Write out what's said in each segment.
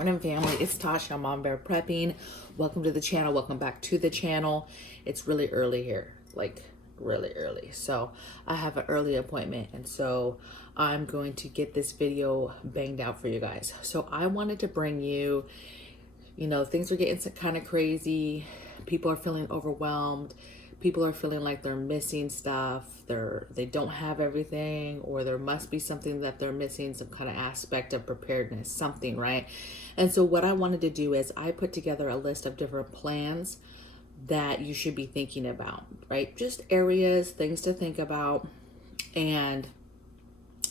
morning, family. It's Tasha. I'm Mama Bear Prepping. Welcome to the channel. Welcome back to the channel. It's really early here, like really early. So I have an early appointment, and so I'm going to get this video banged out for you guys. So I wanted to bring you, things are getting kind of crazy. People are feeling overwhelmed. People are feeling like they're missing stuff. They don't have everything, or there must be something that they're missing, some kind of aspect of preparedness, something, right? And so what I wanted to do is I put together a list of different plans that you should be thinking about, right? Just areas, things to think about. And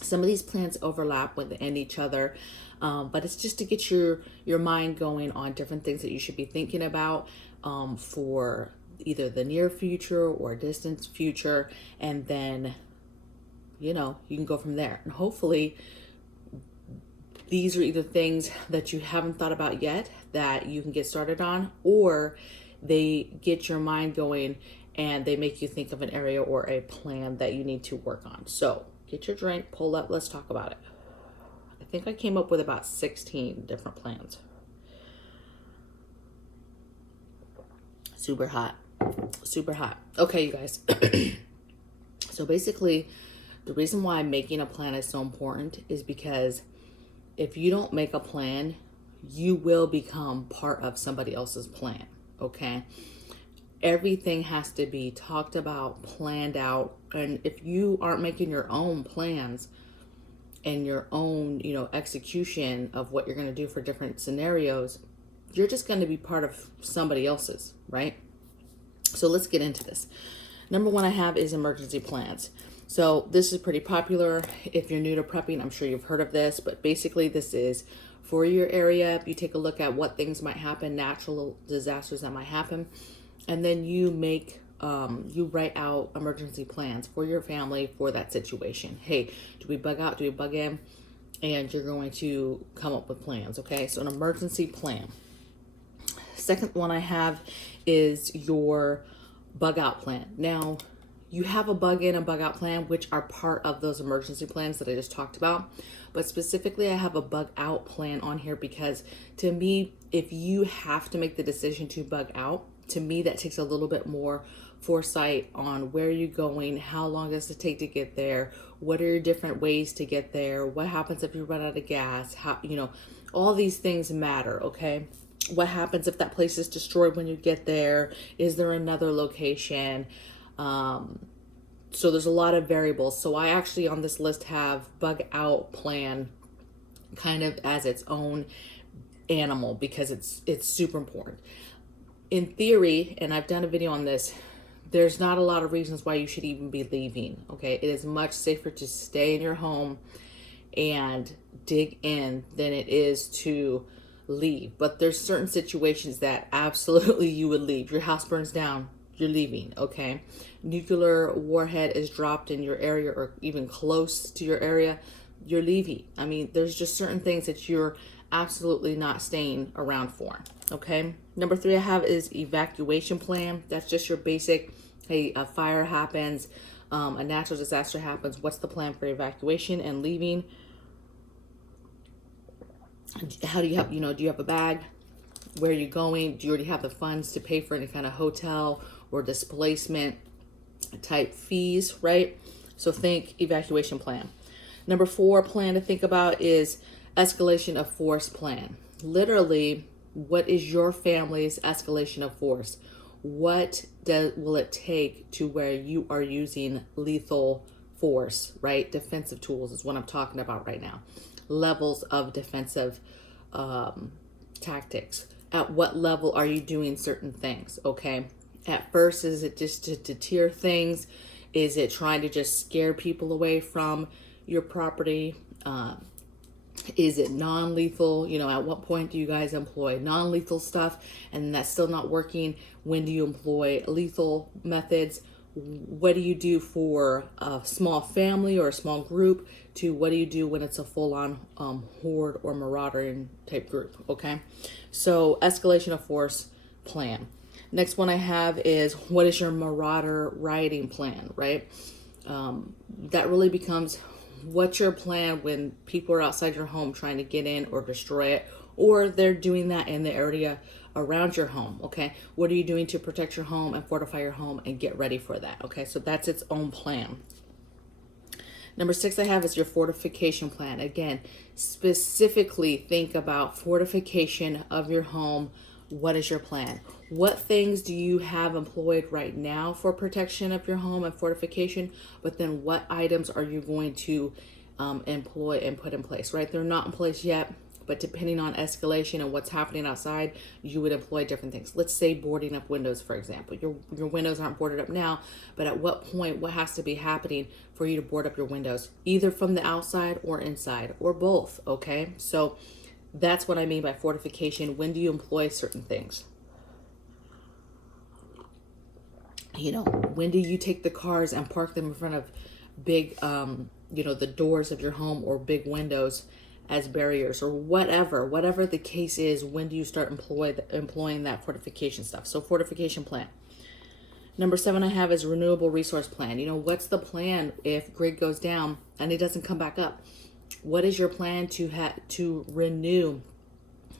some of these plans overlap within each other, but it's just to get your mind going on different things that you should be thinking about for either the near future or distant future, and then you can go from there. And hopefully these are either things that you haven't thought about yet that you can get started on, or they get your mind going and they make you think of an area or a plan that you need to work on. So get your drink, pull up, let's talk about it. I think I came up with about 16 different plans. Super hot. Okay, you guys. So basically, the reason why making a plan is so important is because if you don't make a plan, you will become part of somebody else's plan, okay? Everything has to be talked about, planned out, and if you aren't making your own plans and your own, execution of what you're going to do for different scenarios, you're just going to be part of somebody else's, right? So let's get into this. Number one I have is emergency plans. So this is pretty popular. If you're new to prepping, I'm sure you've heard of this, but basically this is for your area. You take a look at what things might happen, natural disasters that might happen, and then you make, you write out emergency plans for your family for that situation. Hey, do we bug out? Do we bug in? And you're going to come up with plans, okay? So an emergency plan. Second one I have is your bug out plan. Now, you have a bug in and bug out plan, which are part of those emergency plans that I just talked about. But specifically, I have a bug out plan on here because to me, if you have to make the decision to bug out, to me, that takes a little bit more foresight on where you're going, how long does it take to get there, what are your different ways to get there, what happens if you run out of gas, how, all these things matter, okay? What happens if that place is destroyed when you get there? Is there another location? So there's a lot of variables. So I actually on this list have bug out plan kind of as its own animal because it's super important. In theory, and I've done a video on this, there's not a lot of reasons why you should even be leaving, okay? It is much safer to stay in your home and dig in than it is to leave. But there's certain situations that absolutely you would leave. Your house burns down, you're leaving, okay? Nuclear warhead is dropped in your area or even close to your area, you're leaving. I mean, there's just certain things that you're absolutely not staying around for, okay? Number three I have is evacuation plan. That's just your basic, hey, a fire happens, a natural disaster happens, what's the plan for evacuation and leaving? How do you have, do you have a bag? Where are you going? Do you already have the funds to pay for any kind of hotel or displacement type fees, right? So think evacuation plan. Number four plan to think about is escalation of force plan. Literally, what is your family's escalation of force? What will it take to where you are using lethal force, right? Defensive tools is what I'm talking about right now. Levels of defensive tactics. At what level are you doing certain things, okay? At first, is it just to deter things? Is it trying to just scare people away from your property? Is it non-lethal? At what point do you guys employ non-lethal stuff and that's still not working? When do you employ lethal methods? What do you do for a small family or a small group to what do you do when it's a full-on horde or marauding type group, okay? So escalation of force plan. Next one I have is what is your marauder rioting plan, right? That really becomes what's your plan when people are outside your home trying to get in or destroy it or they're doing that in the area around your home. Okay, what are you doing to protect your home and fortify your home and get ready for that? Okay, so that's its own plan. Number 6 I have is your fortification plan. Again, specifically think about fortification of your home. What is your plan? What things do you have employed right now for protection of your home and fortification? But then what items are you going to employ and put in place, right? They're not in place yet, but depending on escalation and what's happening outside, you would employ different things. Let's say boarding up windows, for example. Your windows aren't boarded up now, but at what point, what has to be happening for you to board up your windows, either from the outside or inside or both, okay? So that's what I mean by fortification. When do you employ certain things? You know, when do you take the cars and park them in front of big, you know, the doors of your home or big windows as barriers or whatever the case is? When do you start employing that fortification stuff? So fortification plan. Number 7 I have is renewable resource plan. You know, what's the plan if grid goes down and it doesn't come back up? What is your plan to renew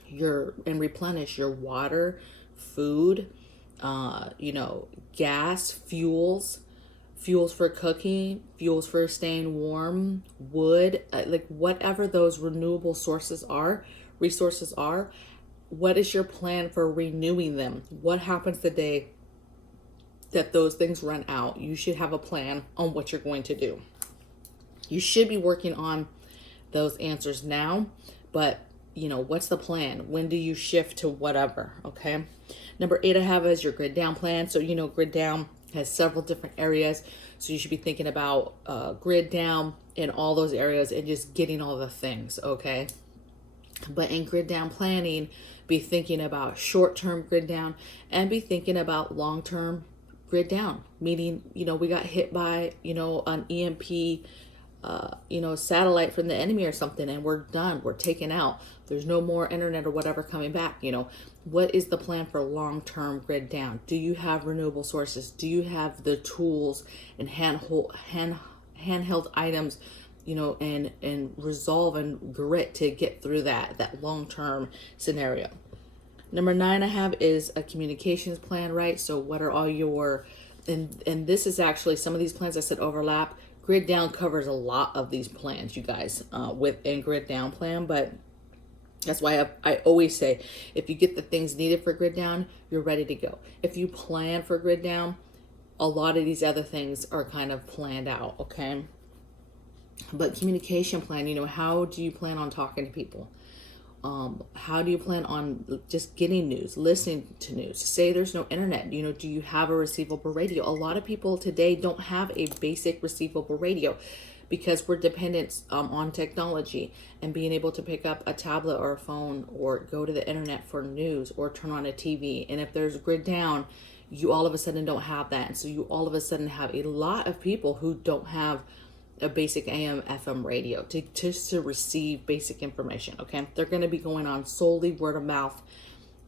and replenish your water, food, you know, gas, fuels for cooking, fuels for staying warm, wood, like whatever those renewable resources are, what is your plan for renewing them? What happens the day that those things run out? You should have a plan on what you're going to do. You should be working on those answers now, but you know, what's the plan? When do you shift to whatever? Okay. Number 8 I have is your grid down plan. So, you know, grid down has several different areas. So you should be thinking about grid down in all those areas and just getting all the things. Okay. But in grid down planning, be thinking about short-term grid down and be thinking about long-term grid down, meaning, you know, we got hit by, you know, an EMP, you know, satellite from the enemy or something, and we're done. We're taken out. There's no more internet or whatever coming back. You know, what is the plan for long-term grid down? Do you have renewable sources? Do you have the tools and handheld items, you know, and resolve and grit to get through that long-term scenario? Number 9 I have is a communications plan, right? So what are all your, and this is actually, some of these plans I said overlap. Grid down covers a lot of these plans, you guys, within grid down plan, but that's why I always say, if you get the things needed for grid down, you're ready to go. If you plan for grid down, a lot of these other things are kind of planned out, okay? But communication plan, you know, how do you plan on talking to people? How do you plan on just getting news, listening to news? Say there's no internet, you know, do you have a receivable radio? A lot of people today don't have a basic receivable radio because we're dependent on technology and being able to pick up a tablet or a phone or go to the internet for news or turn on a TV. And if there's grid down, you all of a sudden don't have that. And so you all of a sudden have a lot of people who don't have a basic AM FM radio to receive basic information. Okay, they're going to be going on solely word of mouth,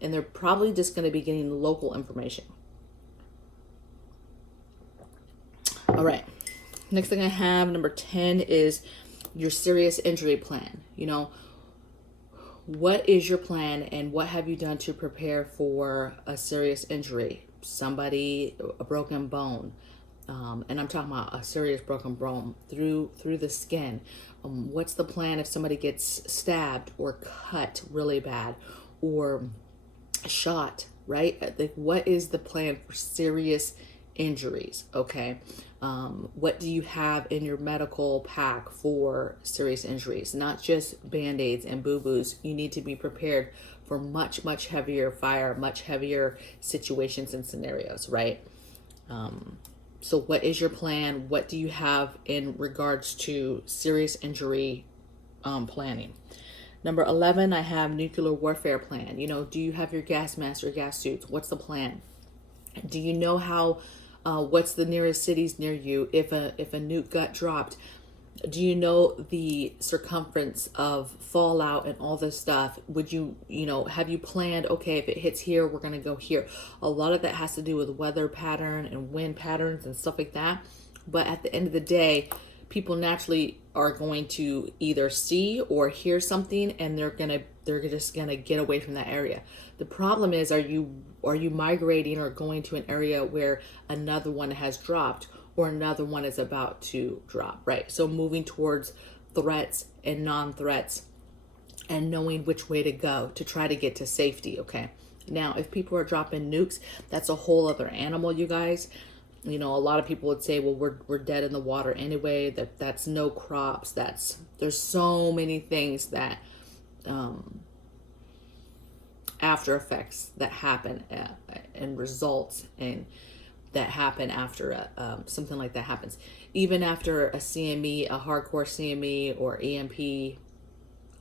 and they're probably just going to be getting local information. All right, next thing I have, number 10, is your serious injury plan. You know, what is your plan and what have you done to prepare for a serious injury? Somebody, a broken bone. And I'm talking about a serious broken bone through the skin. What's the plan if somebody gets stabbed or cut really bad or shot, right? Like, what is the plan for serious injuries? Okay. What do you have in your medical pack for serious injuries? Not just band-aids and boo-boos. You need to be prepared for much, much heavier fire, much heavier situations and scenarios, right? So what is your plan? What do you have in regards to serious injury planning? Number 11, I have nuclear warfare plan. You know, do you have your gas masks or gas suits? What's the plan? Do you know how, what's the nearest cities near you? If a nuke got dropped, do you know the circumference of fallout and all this stuff? Would you know, have you planned, okay, if it hits here, we're going to go here? A lot of that has to do with weather pattern and wind patterns and stuff like that. But at the end of the day, people naturally are going to either see or hear something, and they're just gonna get away from that area. The problem is, are you migrating or going to an area where another one has dropped or another one is about to drop, right? So moving towards threats and non-threats and knowing which way to go to try to get to safety, okay? Now, if people are dropping nukes, that's a whole other animal, you guys. You know, a lot of people would say, well, we're dead in the water anyway, that's no crops, there's so many things that after effects that happen and results and that happen after something like that happens. Even after a CME, a hardcore CME or EMP,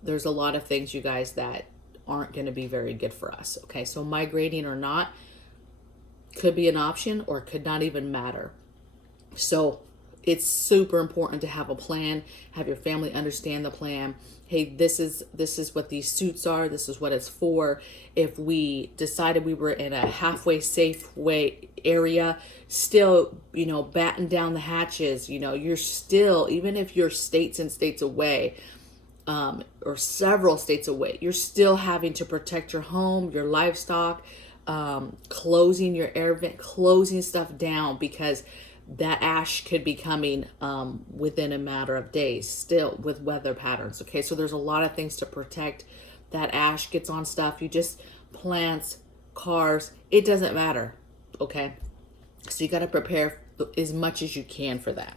there's a lot of things, you guys, that aren't going to be very good for us. Okay, so migrating or not could be an option or could not even matter. So it's super important to have a plan, have your family understand the plan. Hey, this is what these suits are. This is what it's for. If we decided we were in a halfway safe way area, still, you know, batten down the hatches. You know, you're still, even if you're states and states away, or several states away, you're still having to protect your home, your livestock, closing your air vent, closing stuff down, because that ash could be coming within a matter of days still with weather patterns. Okay, so there's a lot of things to protect. That ash gets on stuff, you just, plants, cars, it doesn't matter. Okay, so you got to prepare as much as you can for that.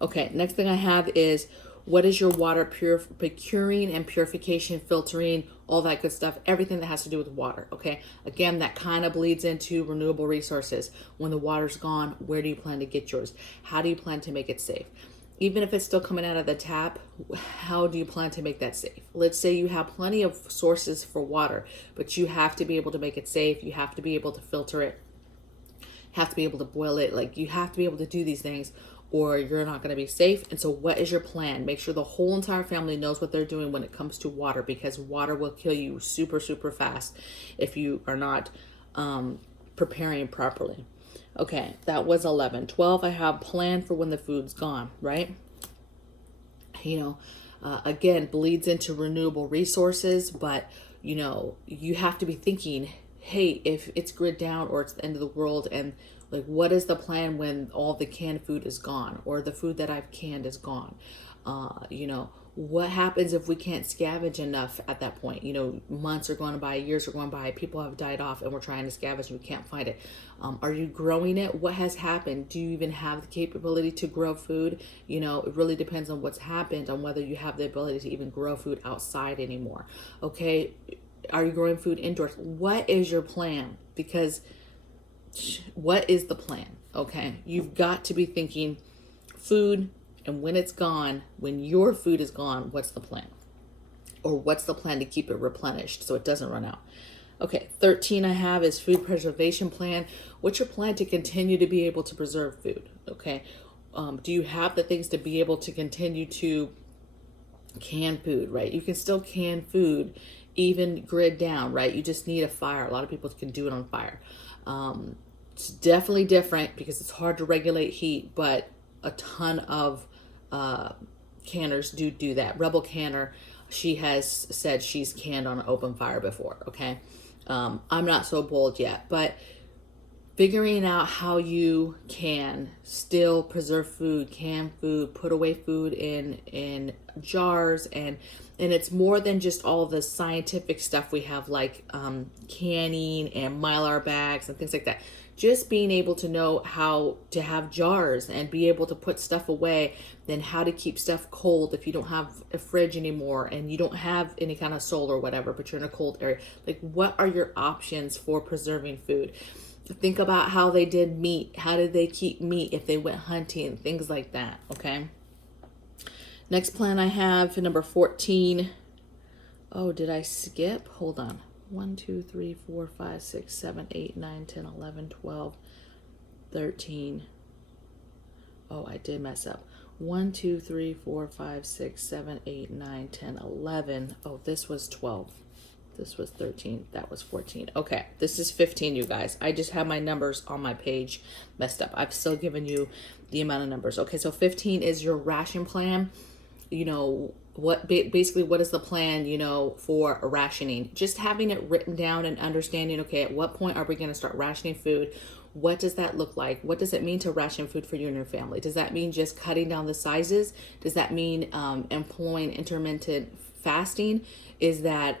Okay, next thing I have is, what is your water procuring and purification, filtering, all that good stuff, everything that has to do with water, okay? Again, that kind of bleeds into renewable resources. When the water's gone, where do you plan to get yours? How do you plan to make it safe? Even if it's still coming out of the tap, how do you plan to make that safe? Let's say you have plenty of sources for water, but you have to be able to make it safe. You have to be able to filter it, have to be able to boil it. Like, you have to be able to do these things, or you're not going to be safe. And so what is your plan? Make sure the whole entire family knows what they're doing when it comes to water, because water will kill you super, super fast if you are not preparing properly. Okay, that was 11. 12, I have plan for when the food's gone, right? You know, again, bleeds into renewable resources, but, you know, you have to be thinking, hey, if it's grid down or it's the end of the world, and like, what is the plan when all the canned food is gone, or the food that I've canned is gone? You know, what happens if we can't scavenge enough at that point? You know, months are going by, years are going by, people have died off, and we're trying to scavenge and we can't find it. Are you growing it? What has happened? Do you even have the capability to grow food? You know, it really depends on what's happened, on whether you have the ability to even grow food outside anymore. Okay, are you growing food indoors? What is your plan? Because what is the plan? Okay, you've got to be thinking food, and when it's gone, when your food is gone, what's the plan? Or what's the plan to keep it replenished so it doesn't run out? Okay, 13 I have is food preservation plan. What's your plan to continue to be able to preserve food? Okay, do you have the things to be able to continue to can food, right? You can still can food even grid down, right? You just need a fire. A lot of people can do it on fire. It's definitely different because it's hard to regulate heat, but a ton of canners do that. Rebel Canner, she has said she's canned on an open fire before, okay? I'm not so bold yet, but figuring out how you can still preserve food, can food, put away food in jars, and it's more than just all the scientific stuff we have, like canning and Mylar bags and things like that. Just being able to know how to have jars and be able to put stuff away, then how to keep stuff cold if you don't have a fridge anymore and you don't have any kind of solar or whatever, but you're in a cold area. Like, what are your options for preserving food? Think about how they did meat. How did they keep meat if they went hunting? Things like that, okay? Next plan I have for number 14. Oh, did I skip? Hold on. 1, 2, 3, 4, 5, 6, 7, 8, 9, 10, 11, 12, 13. Oh, I did mess up. 1, 2, 3, 4, 5, 6, 7, 8, 9, 10, 11. Oh, this was 12. This was 13. That was 14. Okay, this is 15, you guys. I just have my numbers on my page messed up. I've still given you the amount of numbers. Okay, so 15 is your ration plan. You know, basically what is the plan, you know, for rationing? Just having it written down and understanding, okay, at what point are we going to start rationing food? What does that look like? What does it mean to ration food for you and your family? Does that mean just cutting down the sizes? Does that mean employing intermittent fasting? Is that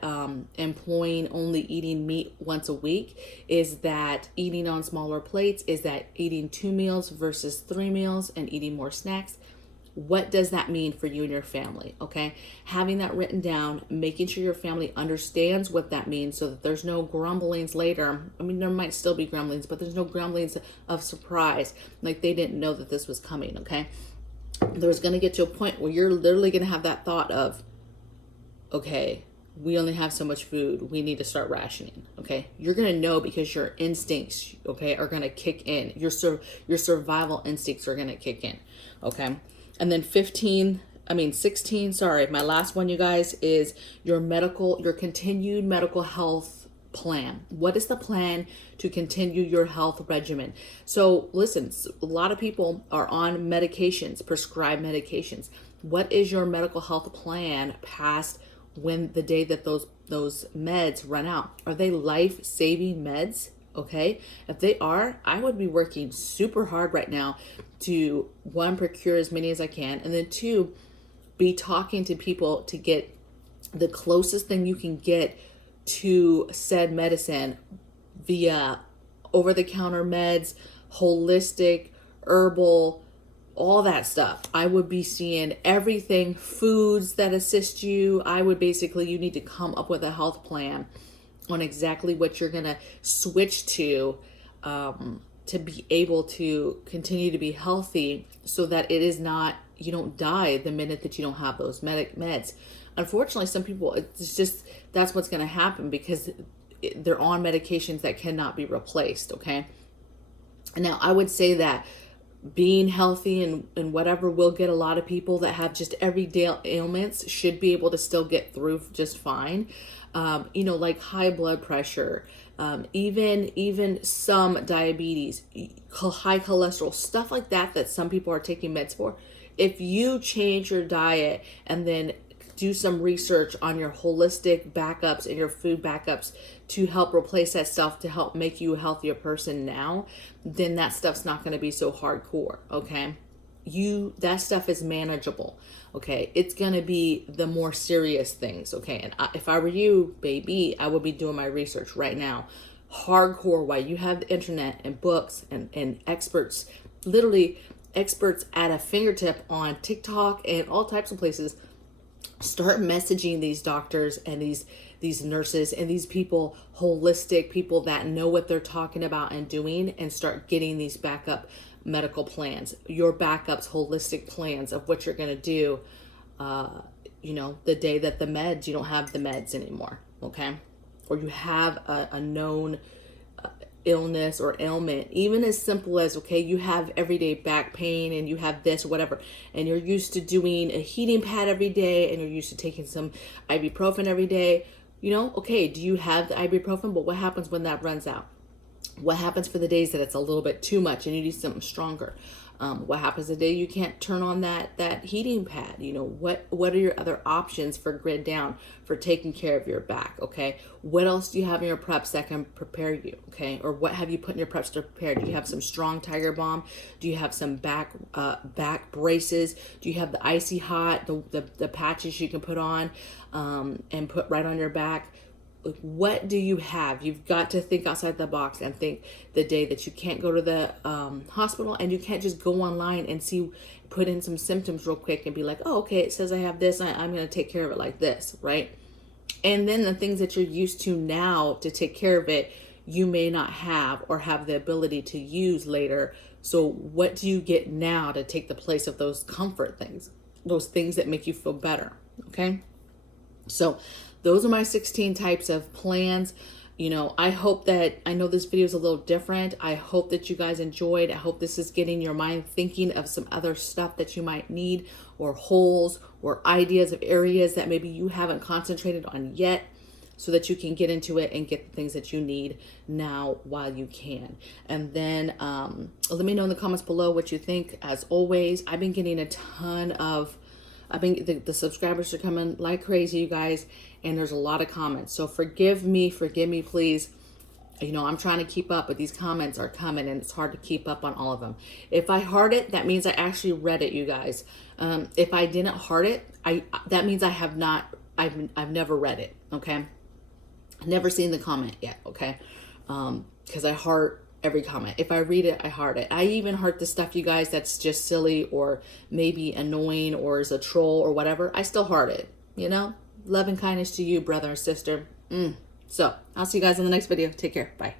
employing only eating meat once a week? Is that eating on smaller plates? Is that eating 2 meals versus 3 meals and eating more snacks? What does that mean for you and your family? Okay, having that written down, making sure your family understands what that means so that there's no grumblings later. I mean, there might still be grumblings, but there's no grumblings of surprise, like they didn't know that this was coming. Okay, there's going to get to a point where you're literally going to have that thought of, okay, we only have so much food, we need to start rationing. Okay, you're going to know because your instincts, okay, are going to kick in. Your survival instincts are going to kick in. Okay. And then 16, sorry, my last one, you guys, is your continued medical health plan. What is the plan to continue your health regimen? So listen, a lot of people are on medications, prescribed medications. What is your medical health plan past when the day that those meds run out? Are they life-saving meds? Okay, if they are, I would be working super hard right now to, one, procure as many as I can, and then two, be talking to people to get the closest thing you can get to said medicine via over-the-counter meds, holistic, herbal, all that stuff. I would be seeing everything, foods that assist you. You need to come up with a health plan on exactly what you're going to switch to be able to continue to be healthy, so that it is not, you don't die the minute that you don't have those meds. Unfortunately, some people, it's just, that's what's going to happen because they're on medications that cannot be replaced. Okay. Now, I would say that being healthy and whatever will get a lot of people that have just everyday ailments should be able to still get through just fine. You know, like high blood pressure, even some diabetes, high cholesterol, stuff like that some people are taking meds for. If you change your diet and then do some research on your holistic backups and your food backups to help replace that stuff, to help make you a healthier person now, then that stuff's not going to be so hardcore. Okay. That stuff is manageable. Okay. It's going to be the more serious things. Okay. And if I were you, baby, I would be doing my research right now. Hardcore, while you have the internet and books and experts, literally experts at a fingertip on TikTok and all types of places. Start messaging these doctors and these nurses and these people, holistic people that know what they're talking about and doing, and start getting these backup medical plans, your backups, holistic plans of what you're going to do, you know, the day that you don't have the meds anymore. Okay. Or you have a known illness or ailment, even as simple as, okay, you have everyday back pain and you have this or whatever, and you're used to doing a heating pad every day and you're used to taking some ibuprofen every day, you know, okay, do you have the ibuprofen? But what happens when that runs out? What happens for the days that it's a little bit too much and you need something stronger? What happens the day you can't turn on that heating pad? You know, what are your other options for grid down, for taking care of your back? Okay. What else do you have in your preps that can prepare you? Okay. Or what have you put in your preps to prepare? Do you have some strong Tiger Balm? Do you have some back braces? Do you have the icy hot, the patches you can put on, and put right on your back? What do you have? You've got to think outside the box and think the day that you can't go to the hospital and you can't just go online and put in some symptoms real quick and be like, oh, okay, it says I have this. I'm going to take care of it like this, right? And then the things that you're used to now to take care of it, you may not have or have the ability to use later. So what do you get now to take the place of those comfort things, those things that make you feel better? Okay. So those are my 16 types of plans. You know, I know this video is a little different. I hope that you guys enjoyed. I hope this is getting your mind thinking of some other stuff that you might need, or holes or ideas of areas that maybe you haven't concentrated on yet. so that you can get into it and get the things that you need now while you can. And then let me know in the comments below what you think. As always, I've been getting a ton of, the subscribers are coming like crazy, you guys, and there's a lot of comments. So forgive me, please. You know, I'm trying to keep up, but these comments are coming and it's hard to keep up on all of them. If I heart it, that means I actually read it, you guys. If I didn't heart it, that means I have not, I've never read it, okay? Never seen the comment yet, okay? Because I heart every comment. If I read it, I heart it. I even heart the stuff, you guys, that's just silly or maybe annoying or is a troll or whatever. I still heart it, you know? Love and kindness to you, brother and sister. So I'll see you guys in the next video. Take care. Bye.